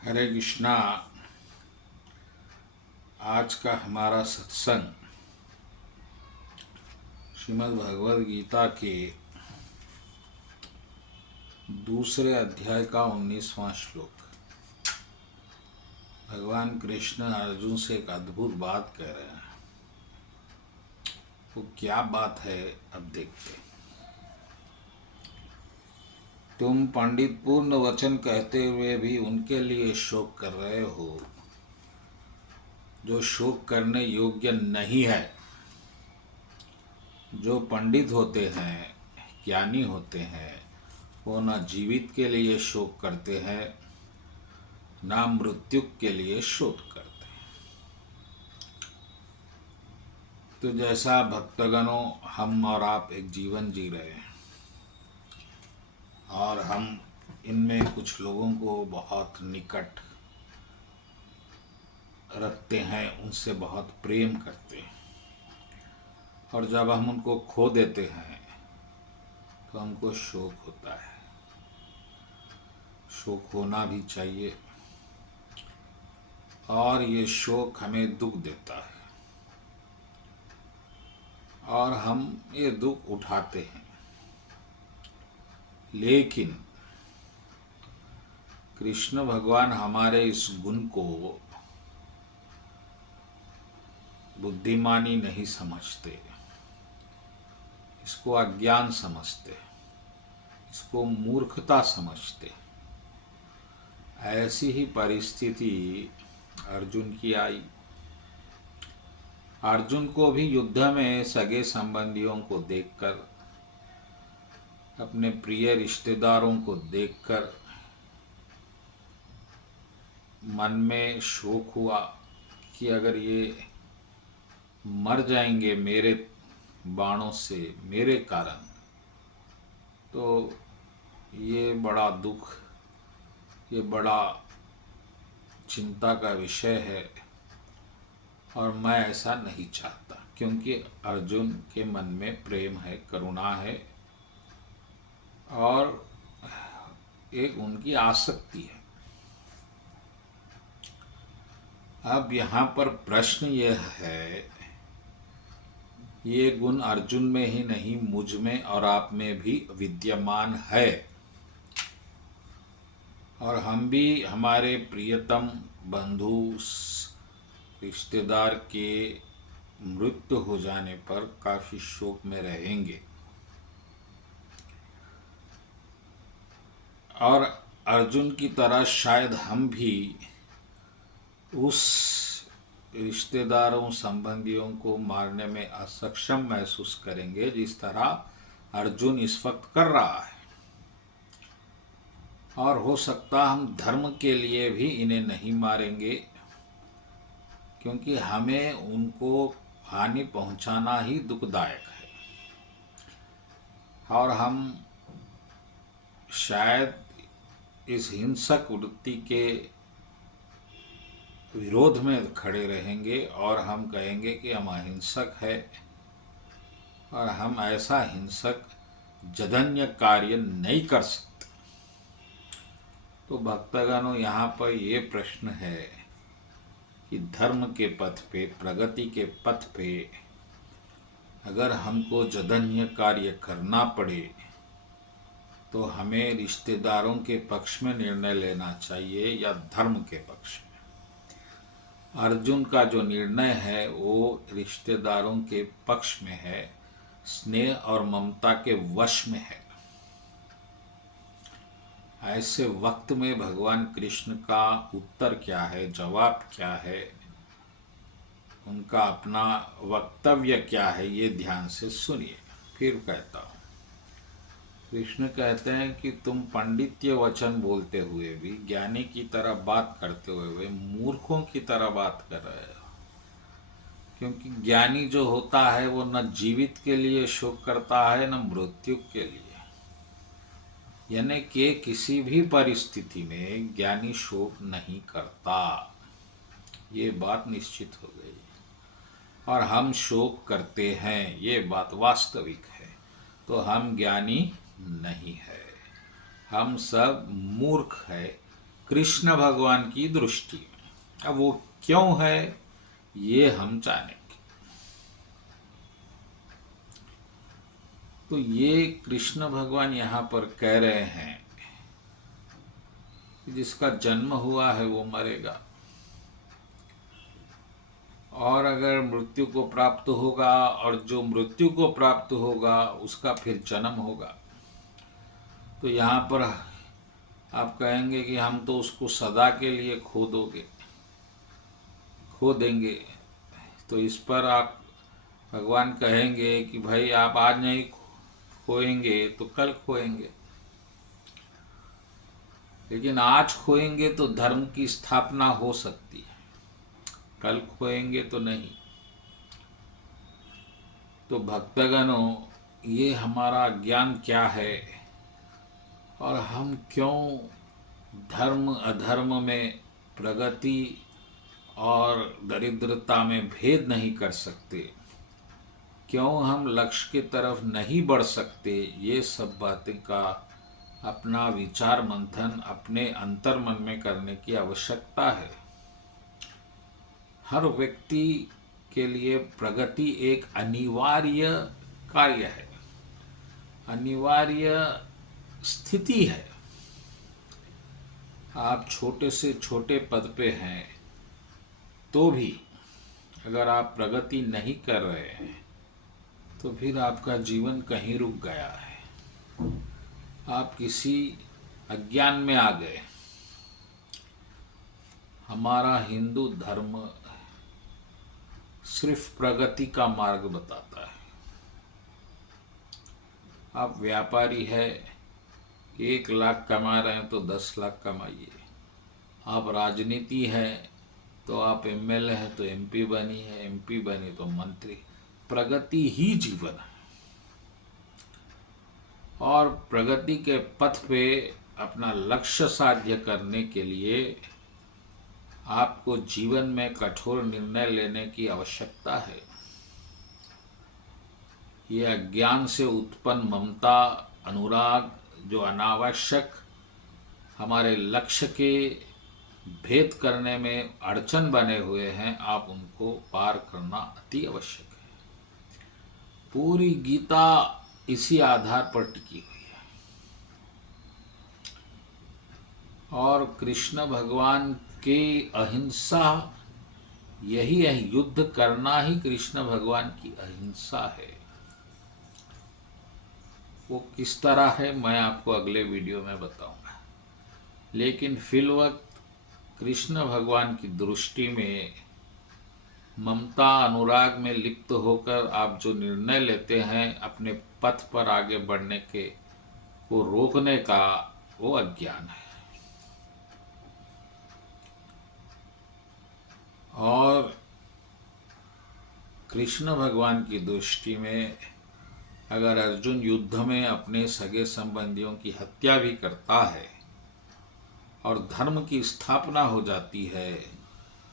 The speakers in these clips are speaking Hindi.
हरे कृष्णा। आज का हमारा सत्संग श्रीमद् भगवद गीता के दूसरे अध्याय का 19वां श्लोक। भगवान कृष्ण अर्जुन से एक अद्भुत बात कह रहे हैं। वो क्या बात है, अब देखते हैं। तुम पंडित पूर्ण वचन कहते हुए भी उनके लिए शोक कर रहे हो जो शोक करने योग्य नहीं है। जो पंडित होते हैं, ज्ञानी होते हैं, वो न जीवित के लिए शोक करते हैं, ना मृत्यु के लिए शोक करते हैं। तो जैसा भक्तगणों, हम और आप एक जीवन जी रहे हैं और हम इनमें कुछ लोगों को बहुत निकट रखते हैं, उनसे बहुत प्रेम करते हैं, और जब हम उनको खो देते हैं तो हमको शोक होता है। शोक होना भी चाहिए, और ये शोक हमें दुख देता है और हम ये दुख उठाते हैं। लेकिन कृष्ण भगवान हमारे इस गुण को बुद्धिमानी नहीं समझते, इसको अज्ञान समझते, इसको मूर्खता समझते। ऐसी ही परिस्थिति अर्जुन की आई। अर्जुन को भी युद्ध में सगे संबंधियों को देखकर, अपने प्रिय रिश्तेदारों को देखकर मन में शोक हुआ कि अगर ये मर जाएंगे मेरे बाणों से, मेरे कारण, तो ये बड़ा दुख, ये बड़ा चिंता का विषय है और मैं ऐसा नहीं चाहता। क्योंकि अर्जुन के मन में प्रेम है, करुणा है और एक उनकी आसक्ति है। अब यहाँ पर प्रश्न यह है, ये गुण अर्जुन में ही नहीं, मुझ में और आप में भी विद्यमान है। और हम भी हमारे प्रियतम बंधु रिश्तेदार के मृत्यु हो जाने पर काफ़ी शोक में रहेंगे। और अर्जुन की तरह शायद हम भी उस रिश्तेदारों, संबंधियों को मारने में असक्षम महसूस करेंगे जिस तरह अर्जुन इस वक्त कर रहा है। और हो सकता हम धर्म के लिए भी इन्हें नहीं मारेंगे, क्योंकि हमें उनको हानि पहुंचाना ही दुखदायक है। और हम शायद इस हिंसक वृत्ति के विरोध में खड़े रहेंगे और हम कहेंगे कि हम अहिंसक है और हम ऐसा हिंसक जघन्य कार्य नहीं कर सकते। तो भक्तगणों, यहाँ पर ये प्रश्न है कि धर्म के पथ पे, प्रगति के पथ पे अगर हमको जघन्य कार्य करना पड़े तो हमें रिश्तेदारों के पक्ष में निर्णय लेना चाहिए या धर्म के पक्ष में। अर्जुन का जो निर्णय है वो रिश्तेदारों के पक्ष में है, स्नेह और ममता के वश में है। ऐसे वक्त में भगवान कृष्ण का उत्तर क्या है, जवाब क्या है, उनका अपना वक्तव्य क्या है, ये ध्यान से सुनिए। फिर कहता हूँ, कृष्ण कहते हैं कि तुम पंडित्य वचन बोलते हुए भी, ज्ञानी की तरह बात करते हुए मूर्खों की तरह बात कर रहे हो। क्योंकि ज्ञानी जो होता है वो न जीवित के लिए शोक करता है, न मृत्यु के लिए। यानी कि किसी भी परिस्थिति में ज्ञानी शोक नहीं करता, ये बात निश्चित हो गई। और हम शोक करते हैं, ये बात वास्तविक है। तो हम ज्ञानी नहीं है, हम सब मूर्ख है, कृष्ण भगवान की दृष्टि में। अब वो क्यों है ये हम जानेंगे। तो ये कृष्ण भगवान यहाँ पर कह रहे हैं कि जिसका जन्म हुआ है वो मरेगा, और अगर मृत्यु को प्राप्त होगा, और जो मृत्यु को प्राप्त होगा उसका फिर जन्म होगा। तो यहाँ पर आप कहेंगे कि हम तो उसको सदा के लिए खो देंगे। तो इस पर आप भगवान कहेंगे कि भाई आप आज नहीं खोएंगे तो कल खोएंगे, लेकिन आज खोएंगे तो धर्म की स्थापना हो सकती है, कल खोएंगे तो नहीं। तो भक्तगणों, ये हमारा ज्ञान क्या है और हम क्यों धर्म अधर्म में, प्रगति और दरिद्रता में भेद नहीं कर सकते, क्यों हम लक्ष्य की तरफ नहीं बढ़ सकते, ये सब बातें का अपना विचार मंथन अपने अंतर मन में करने की आवश्यकता है। हर व्यक्ति के लिए प्रगति एक अनिवार्य कार्य है, अनिवार्य स्थिति है। आप छोटे से छोटे पद पे हैं तो भी अगर आप प्रगति नहीं कर रहे हैं तो फिर आपका जीवन कहीं रुक गया है, आप किसी अज्ञान में आ गए। हमारा हिंदू धर्म सिर्फ प्रगति का मार्ग बताता है। आप व्यापारी है, 1 लाख कमा रहे हैं तो 10 लाख कमाइए। आप राजनीति है तो आप एमएलए है तो एमपी बनी है, एमपी बनी तो मंत्री। प्रगति ही जीवन है, और प्रगति के पथ पे अपना लक्ष्य साध्य करने के लिए आपको जीवन में कठोर निर्णय लेने की आवश्यकता है। ये अज्ञान से उत्पन्न ममता, अनुराग जो अनावश्यक हमारे लक्ष्य के भेद करने में अड़चन बने हुए हैं, आप उनको पार करना अति आवश्यक है। पूरी गीता इसी आधार पर टिकी हुई है, और कृष्ण भगवान की अहिंसा यही है, युद्ध करना ही कृष्ण भगवान की अहिंसा है। वो किस तरह है मैं आपको अगले वीडियो में बताऊंगा, लेकिन फिलवक्त कृष्ण भगवान की दृष्टि में ममता अनुराग में लिप्त होकर आप जो निर्णय लेते हैं अपने पथ पर आगे बढ़ने के को रोकने का, वो अज्ञान है। और कृष्ण भगवान की दृष्टि में अगर अर्जुन युद्ध में अपने सगे संबंधियों की हत्या भी करता है और धर्म की स्थापना हो जाती है,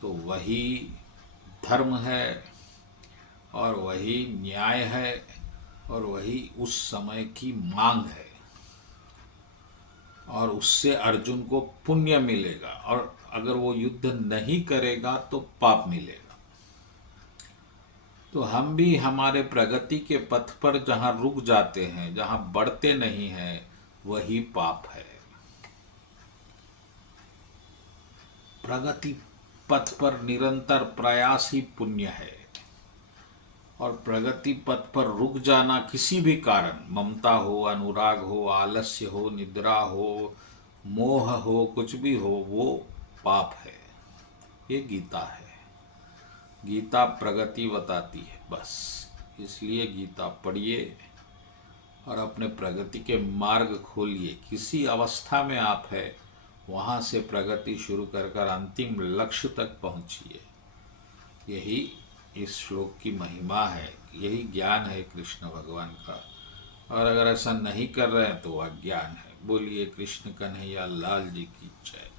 तो वही धर्म है, और वही न्याय है, और वही उस समय की मांग है, और उससे अर्जुन को पुण्य मिलेगा, और अगर वो युद्ध नहीं करेगा तो पाप मिलेगा। तो हम भी हमारे प्रगति के पथ पर जहाँ रुक जाते हैं, जहाँ बढ़ते नहीं हैं, वही पाप है। प्रगति पथ पर निरंतर प्रयास ही पुण्य है, और प्रगति पथ पर रुक जाना किसी भी कारण, ममता हो, अनुराग हो, आलस्य हो, निद्रा हो, मोह हो, कुछ भी हो, वो पाप है। ये गीता है, गीता प्रगति बताती है बस। इसलिए गीता पढ़िए और अपने प्रगति के मार्ग खोलिए। किसी अवस्था में आप है, वहाँ से प्रगति शुरू कर अंतिम लक्ष्य तक पहुँचिए। यही इस श्लोक की महिमा है, यही ज्ञान है कृष्ण भगवान का। और अगर ऐसा नहीं कर रहे हैं तो वह अज्ञान है। बोलिए कृष्ण कन्हैया लाल जी की जय।